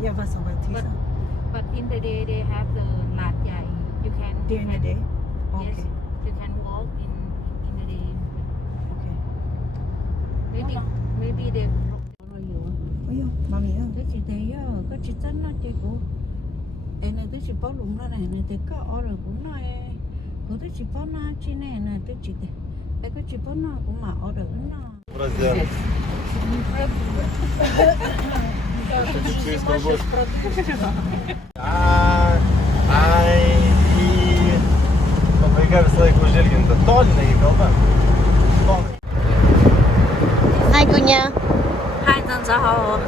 Yeah, Vasavati. But in the day they have the Lat Yai. You can During the day? Yes, Okay. you can walk in the day. Okay. Maybe they. Oh yeah, mami ya. Thế chị thấy có chị chân nó chị cũng em này tôi chỉ bao lủng ra này này thì có ở rồi cũng nói cũng tôi chỉ bao nó chị này này tôi chỉ thấy em có chỉ bao nó cũng mà ở rồi nó Бразер. Через колгосп. И pabaiga visą laiką užilginta. Tolinai kalba. Hai cô nha. hai thân xã hội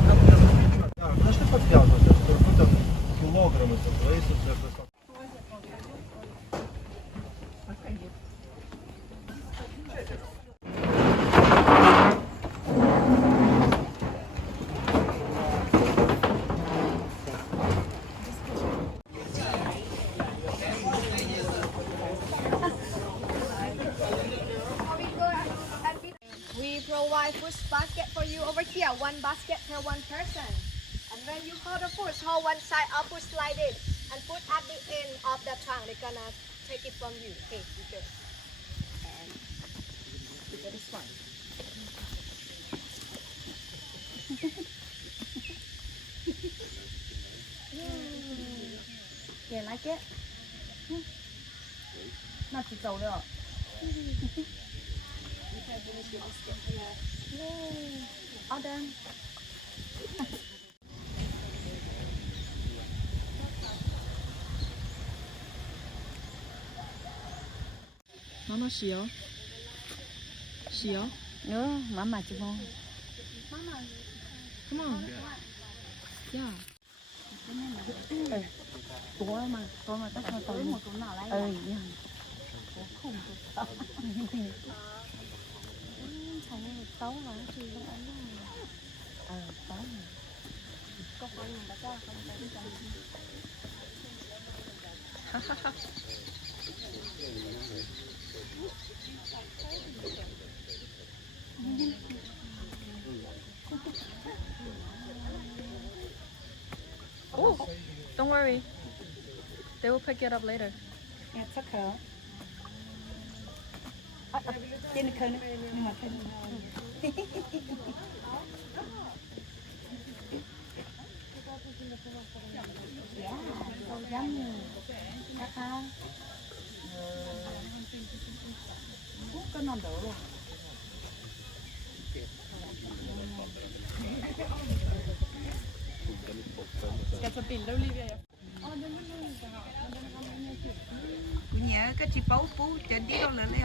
Aš taip pat pjaudavau, turbūt ten kilogramais apvaisius ir visą. We provide food basket for you over here. One basket per one person. And when you hold the food, hold one side up, push slide it, and put at the end of the trunk. They're gonna take it from you. Okay, you go. And you get this one. yeah like it nó chỉ dầu được All done. Mama shio. Shio. nữa mà chị ngon Come on. Yeah. của mà tất cả tối một cũng nào lấy không Thằng này tấu hả? Chị không ăn tấu có phải mình đã cho không phải cho. Oh, don't worry. They will pick it up later. nghe chắc hả trên khơi nhưng mà khơi giống như các có non đổ luôn nhớ cái chị bấu bú trên đi đâu lên đây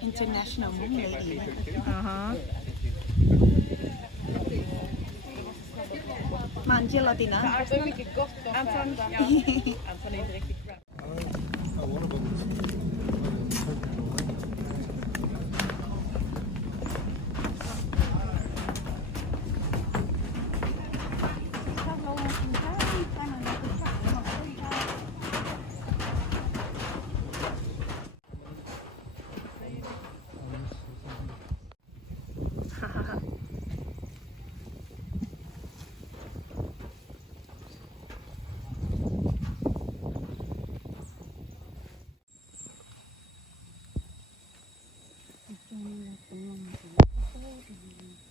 international muốn lady mà anh chưa là tiền nữa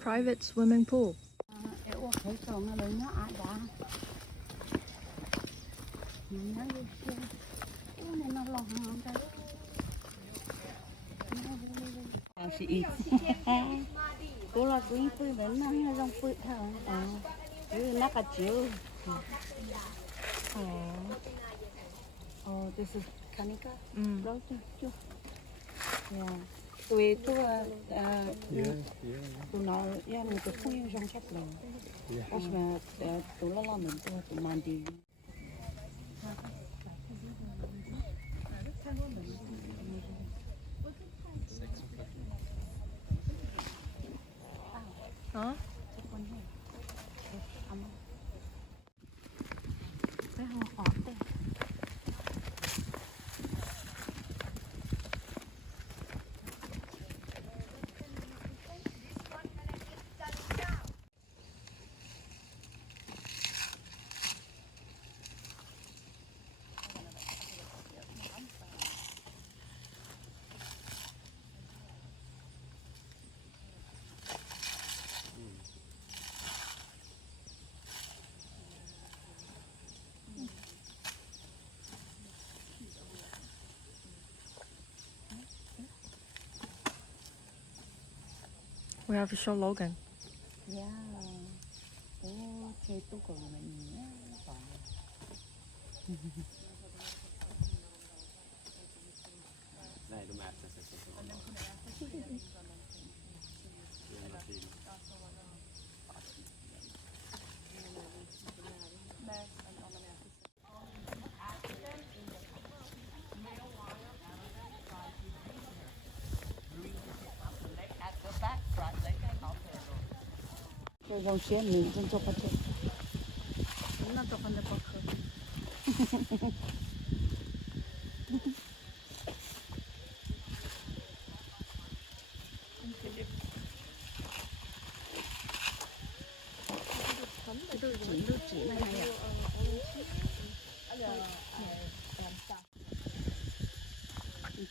Private swimming pool. thấy còn nó lên nó ai đã nó đi chơi này nó lỏng không ta chị cô là cũng phơi đến nó trong phơi thôi cứ nát cả chiều this is Kanika đâu chưa yeah tụi tôi tụi nó yeah mình tụi không trong chắc là mà tụi nó làm mình tụi mình đi Huh? We have to show Logan. Yeah. Oh, chơi tôi còn mình nhé. Nej, de äter sig så. Chơi dòng xe mình chân cho bắt chơi. Not the one that book. Chỉ này này à.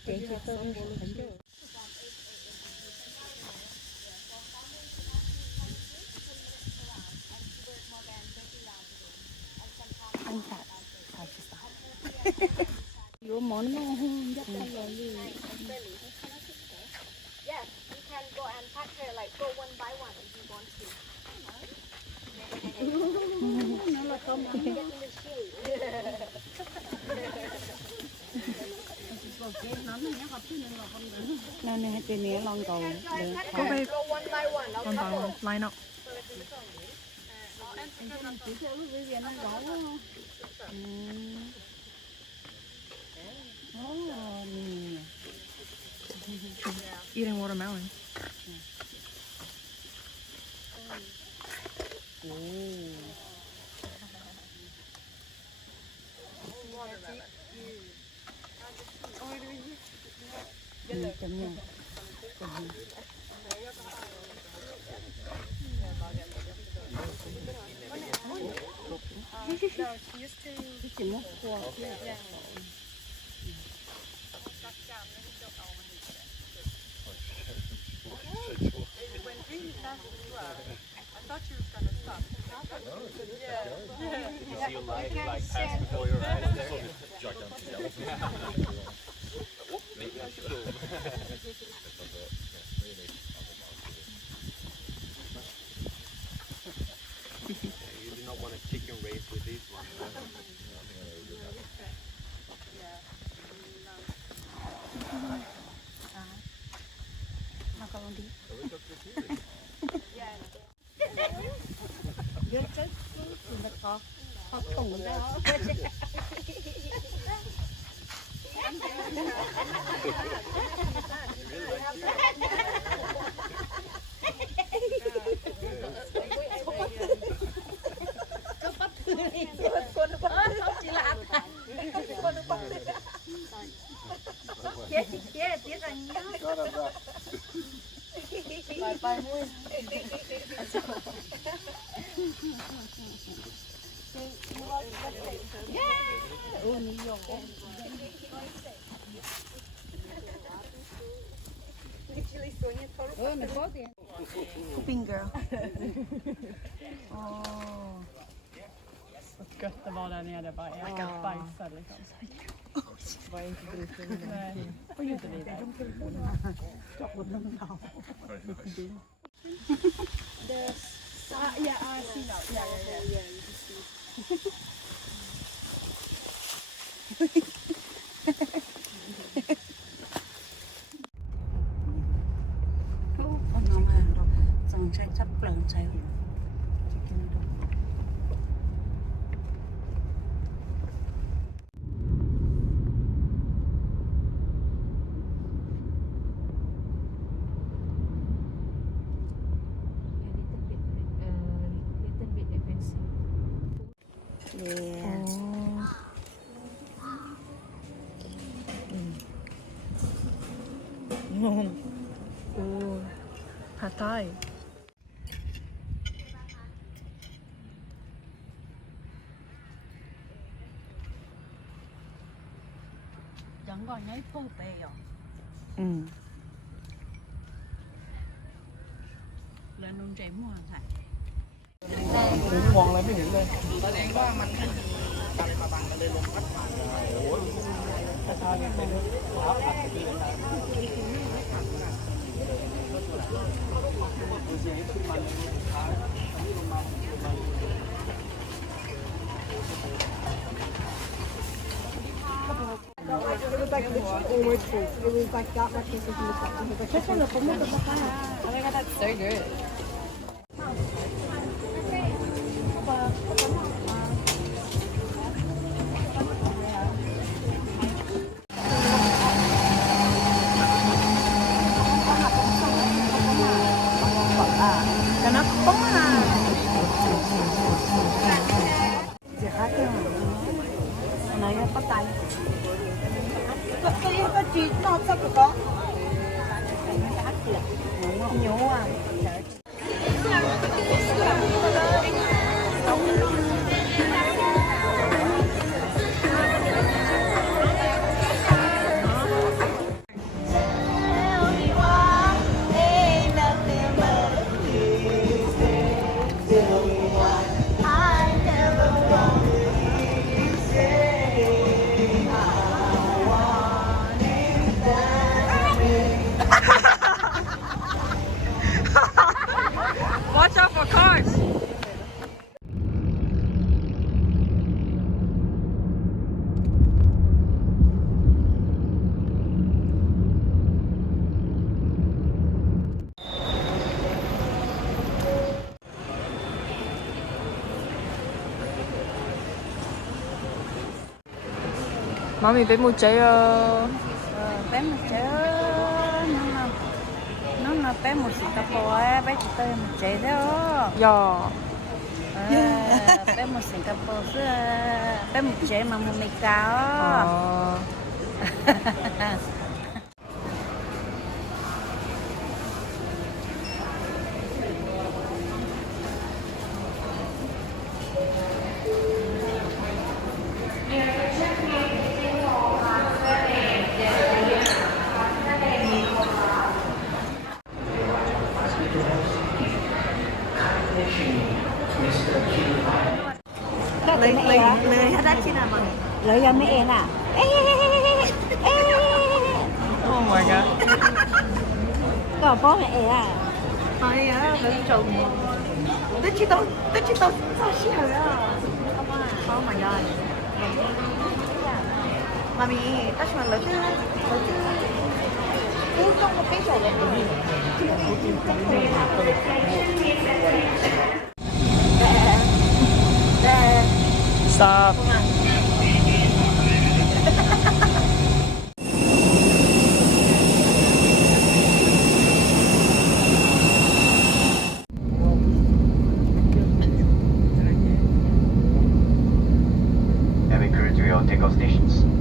Chơi cho tôi bánh chơi. Anh phải vô món ngon rất là ngon gì. Yes, you can go and pack her like go one by one if you want to. Nó là không Get in the shade. nó này tên này long cầu. Go babe. Go one by one. I'll One by couple. one. Line up. Eating watermelon. Chỉ muốn qua. You see a light like pass before your eyes there. Jot down some yellow. Maybe I should. You do not want a chicken race with these ones. Rất rất là khó. Khó thủng đó. Cooking girl. Åh. Gött att vara där nere bara bajsa liksom. Var inte bruten. Nej, får ju inte vi där. Yeah, I see now. Yeah. Con nó mà nó dòng chạy sắp lớn chạy. Little bit expensive. Yeah. Ngon. Pad Thai. Chẳng còn nhấy phô bề rồi. Ừ. Lên nung chém hoàn thành. มองอะไรไม่เห็นเลย แสดงว่ามันไม่มีอะไรมาบังกันเลยลมพัดผ่าน ประชาชนเป็นขาผัดไปเลยนะ almost full. It was like that much as if you look at Oh my god, that's so good. Cho nó có chỉ khác cái này có tay cái gì nó sắp được có nhủ à Watch out for cars. Mommy bé một trái bé một chế nó bé một xịt tao bò bé chỉ tơi một chế đó bé một xịt tao bò bé một chế mà một mì cao lời hết đất chứ nào mà lời ra mấy em à Oh my god. có bố mẹ em à Ai á, lớn trùng. tới chị tôi sao xí rồi đó oh my god mami 다시 말로 똥똥도 빼줘야 돼 Stop. Cabin crew to your takeoff stations.